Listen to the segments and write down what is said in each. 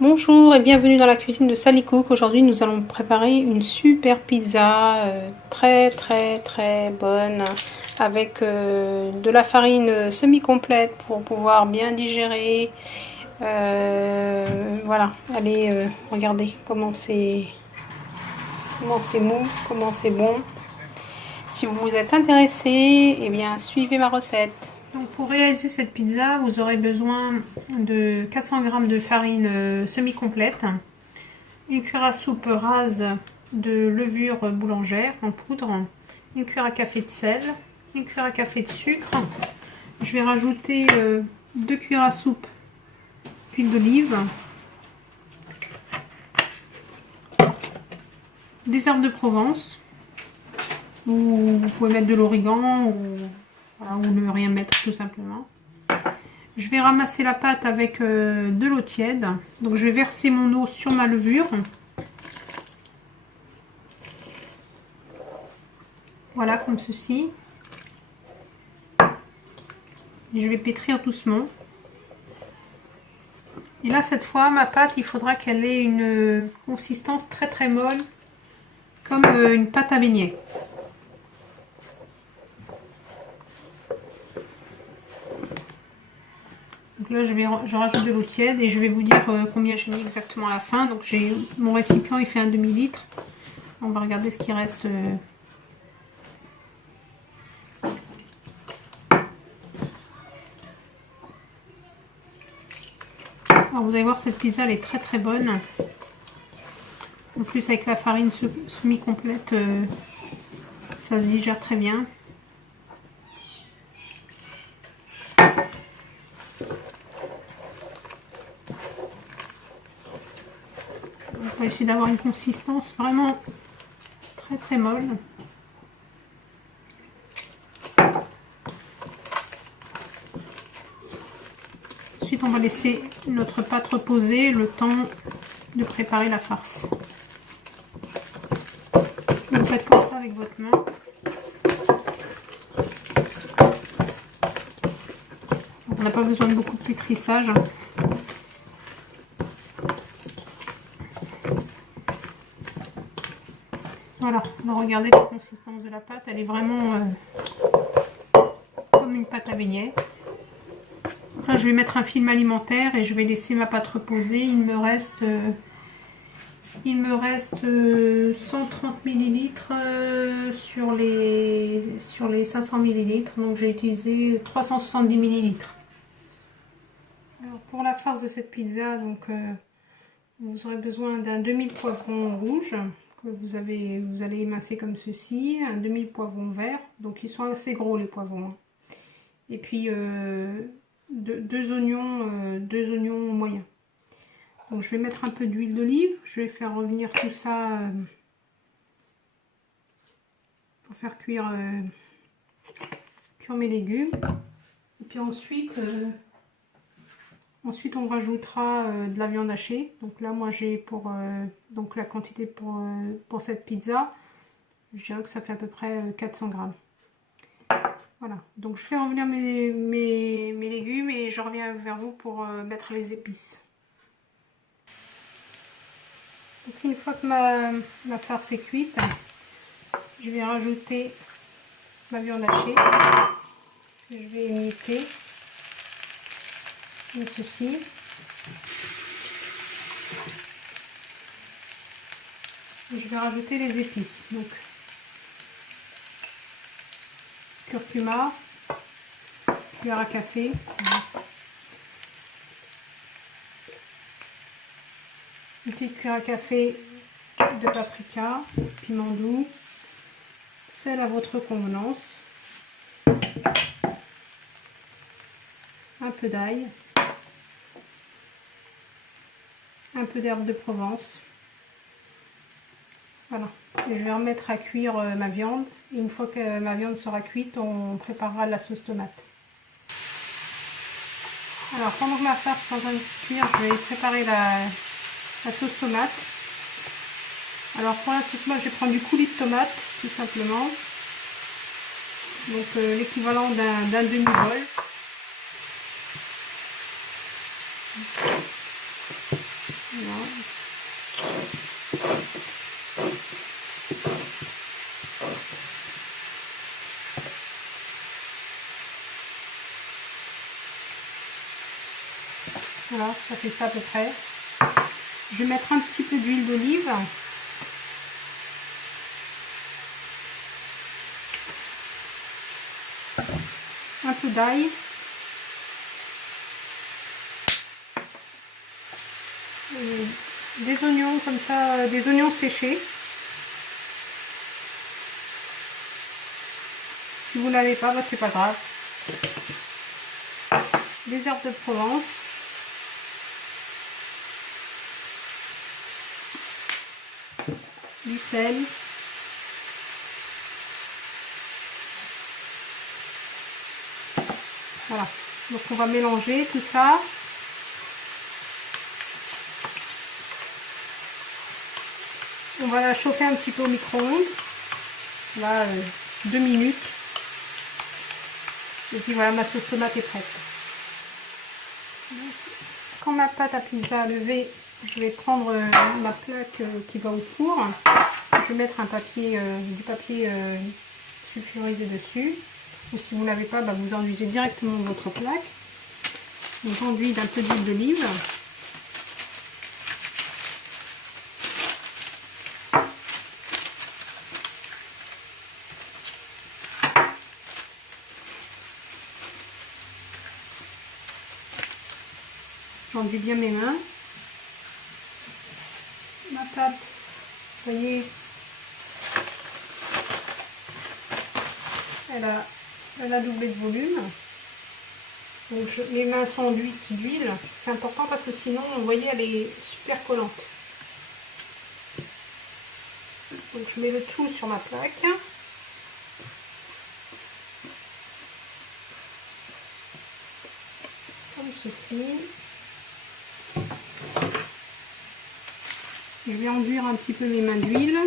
Bonjour et bienvenue dans la cuisine de Sally Cook. Aujourd'hui nous allons préparer une super pizza très bonne avec de la farine semi-complète pour pouvoir bien digérer. Voilà, allez regardez comment c'est mou, comment c'est bon. Si vous êtes intéressé, eh bien suivez ma recette. Donc pour réaliser cette pizza, vous aurez besoin de 400 g de farine semi-complète, une cuillère à soupe rase de levure boulangère en poudre, une cuillère à café de sel, une cuillère à café de sucre. Je vais rajouter 2 cuillères à soupe d'huile d'olive, des herbes de Provence, ou vous pouvez mettre de l'origan ou ne rien mettre tout simplement. Je vais ramasser la pâte avec de l'eau tiède. Donc je vais verser mon eau sur ma levure. Voilà, comme ceci. Et je vais pétrir doucement. Et là, cette fois, ma pâte, il faudra qu'elle ait une consistance très molle, comme une pâte à beignets. Donc là, je rajoute de l'eau tiède et je vais vous dire combien j'ai mis exactement à la fin. Donc j'ai mon récipient, il fait un demi-litre. On va regarder ce qui reste. Alors vous allez voir, cette pizza, elle est très bonne. En plus, avec la farine semi-complète, ça se digère très bien. On va essayer d'avoir une consistance vraiment très molle. Ensuite, on va laisser notre pâte reposer le temps de préparer la farce. Vous faites comme ça avec votre main. On n'a pas besoin de beaucoup de pétrissage. Voilà, alors regardez la consistance de la pâte, elle est vraiment comme une pâte à beignets. Là, je vais mettre un film alimentaire et je vais laisser ma pâte reposer. Il me reste 130 ml sur les 500 ml, donc j'ai utilisé 370 ml. Alors pour la farce de cette pizza, donc vous aurez besoin d'un demi-poivron rouge que vous allez émincer comme ceci, un demi-poivron vert, donc ils sont assez gros les poivrons, et puis deux oignons moyens. Donc je vais mettre un peu d'huile d'olive, je vais faire revenir tout ça pour faire cuire mes légumes, et puis ensuite on rajoutera de la viande hachée. Donc là moi j'ai pour donc la quantité pour cette pizza, je dirais que ça fait à peu près 400 grammes. Voilà, donc je fais revenir mes légumes et je reviens vers vous pour mettre les épices. Donc une fois que ma farce est cuite, je vais rajouter ma viande hachée. Je vais émietter comme ceci. Je vais rajouter les épices. Donc curcuma, cuillère à café, une petite cuillère à café de paprika, piment doux, sel à votre convenance, un peu d'ail, un peu d'herbe de Provence. Voilà, et je vais remettre à cuire ma viande. Et une fois que ma viande sera cuite, on préparera la sauce tomate. Alors pendant que ma farce est en train de cuire, je vais préparer la sauce tomate. Alors pour la sauce tomate, je vais prendre du coulis de tomate, tout simplement. Donc l'équivalent d'un demi-bol. Voilà, ça fait ça à peu près. Je vais mettre un petit peu d'huile d'olive. Un peu d'ail. Des oignons comme ça, des oignons séchés. Si vous n'avez pas, bah, c'est pas grave. Des herbes de Provence. Du sel. Voilà. Donc on va mélanger tout ça. On va la chauffer un petit peu au micro-ondes. Là, 2 minutes. Et puis voilà, ma sauce tomate est prête. Donc, quand ma pâte à pizza a levé, je vais prendre ma plaque qui va au four. Je vais mettre un papier, du papier sulfurisé dessus. Ou si vous n'avez pas, bah, vous enduisez directement votre plaque. Donc j'enduis d'un peu d'huile d'olive. J'enduis bien mes mains. Ma pâte, vous voyez, elle a doublé de volume. Donc mes mains sont enduites d'huile. C'est important parce que sinon, vous voyez, elle est super collante. Donc je mets le tout sur ma plaque. Comme ceci. Je vais enduire un petit peu mes mains d'huile.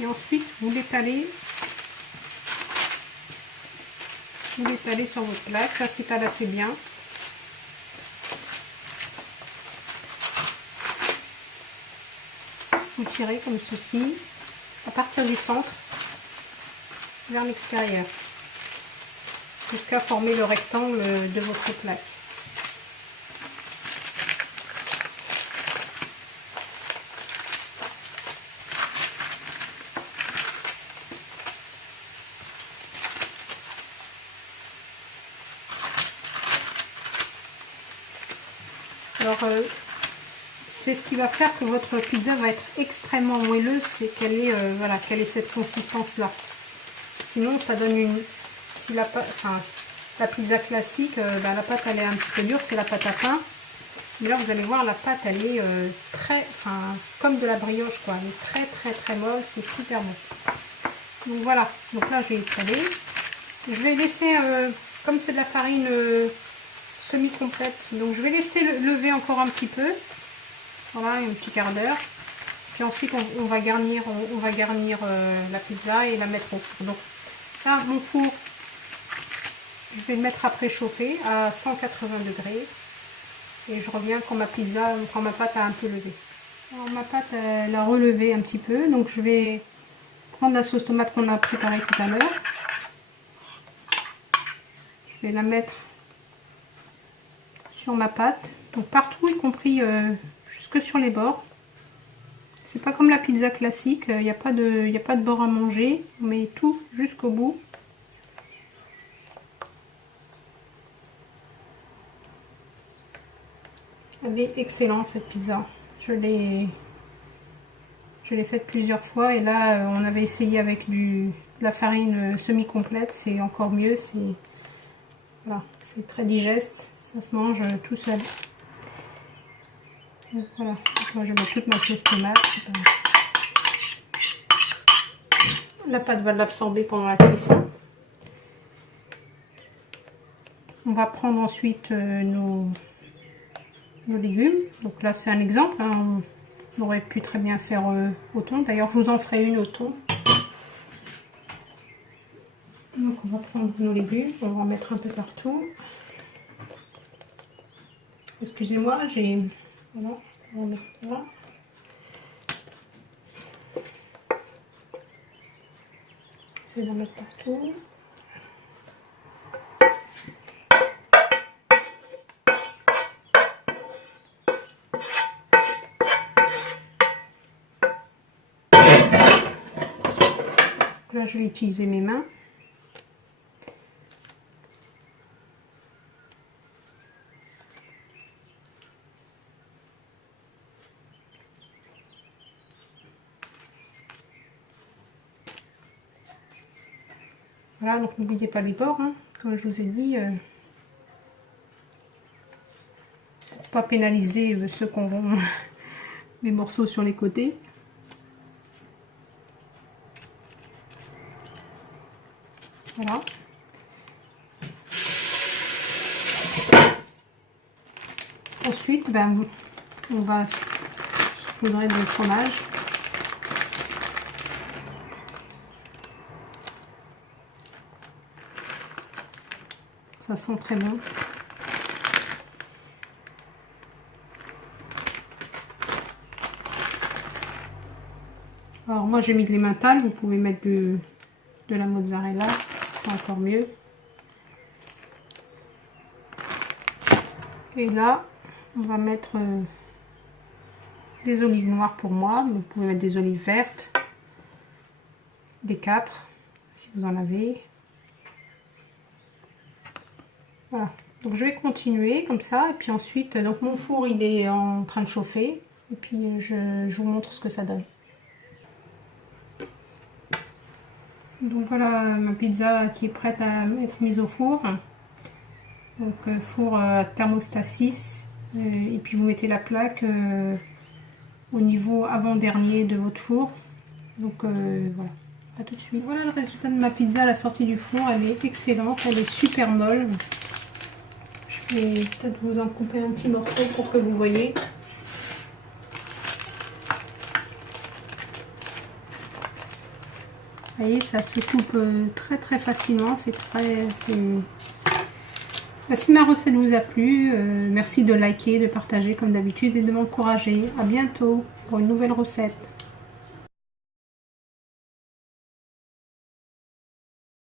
Et ensuite, vous l'étalez sur votre plaque. Ça s'étale assez bien. Vous tirez comme ceci, à partir du centre, vers l'extérieur, jusqu'à former le rectangle de votre plaque. Alors, c'est ce qui va faire que votre pizza va être extrêmement moelleuse, c'est qu'elle ait, voilà, qu'elle ait cette consistance-là. Sinon, ça donne une... Si la pâte, enfin, la pizza classique, bah, la pâte elle est un petit peu dure, c'est la pâte à pain. Mais là, vous allez voir, la pâte elle est très, enfin, comme de la brioche, quoi. Elle est très très très molle, c'est super bon. Donc voilà. Donc là, j'ai étalé. Je vais laisser, comme c'est de la farine semi-complète, donc je vais laisser lever encore un petit peu. Voilà, un petit quart d'heure. Puis ensuite, on va garnir la pizza et la mettre au four. Donc là, mon four, je vais le mettre à préchauffer à 180 degrés. Et je reviens quand ma pâte a un peu levé. Alors ma pâte, elle a relevé un petit peu. Donc je vais prendre la sauce tomate qu'on a préparée tout à l'heure. Je vais la mettre sur ma pâte. Donc partout, y compris jusque sur les bords. C'est pas comme la pizza classique, il n'y a pas de bord à manger. On met tout jusqu'au bout. Elle est excellente cette pizza. Je l'ai faite plusieurs fois et là on avait essayé avec de la farine semi-complète, c'est encore mieux. Voilà, c'est très digeste, ça se mange tout seul. Donc, voilà, moi je mets toute ma sauce tomate. La pâte va l'absorber pendant la cuisson. On va prendre ensuite nos légumes. Donc là c'est un exemple, hein. On aurait pu très bien faire au thon. D'ailleurs je vous en ferai une au thon. Donc on va prendre nos légumes, on va en mettre un peu partout. Excusez-moi, voilà, on va mettre là. J'essaie d'en mettre partout. je vais utiliser mes mains. Voilà, donc n'oubliez pas les bords, hein, comme je vous ai dit, pour pas pénaliser ceux qui auront les morceaux sur les côtés. Voilà. Ensuite, ben, on va saupoudrer de fromage. Ça sent très bon. Alors moi j'ai mis de l'emmental, vous pouvez mettre de la mozzarella, c'est encore mieux. Et là, on va mettre des olives noires pour moi, mais vous pouvez mettre des olives vertes, des capres, si vous en avez. Voilà, donc je vais continuer comme ça, et puis ensuite, donc mon four il est en train de chauffer, et puis je vous montre ce que ça donne. Donc voilà ma pizza qui est prête à être mise au four. Donc four à thermostat 6, et puis vous mettez la plaque au niveau avant-dernier de votre four. Donc voilà, à tout de suite. Voilà le résultat de ma pizza à la sortie du four, elle est excellente, elle est super molle. Je vais peut-être vous en couper un petit morceau pour que vous voyez. Vous voyez, ça se coupe très facilement, c'est très... Si ma recette vous a plu, merci de liker, de partager comme d'habitude et de m'encourager. À bientôt pour une nouvelle recette.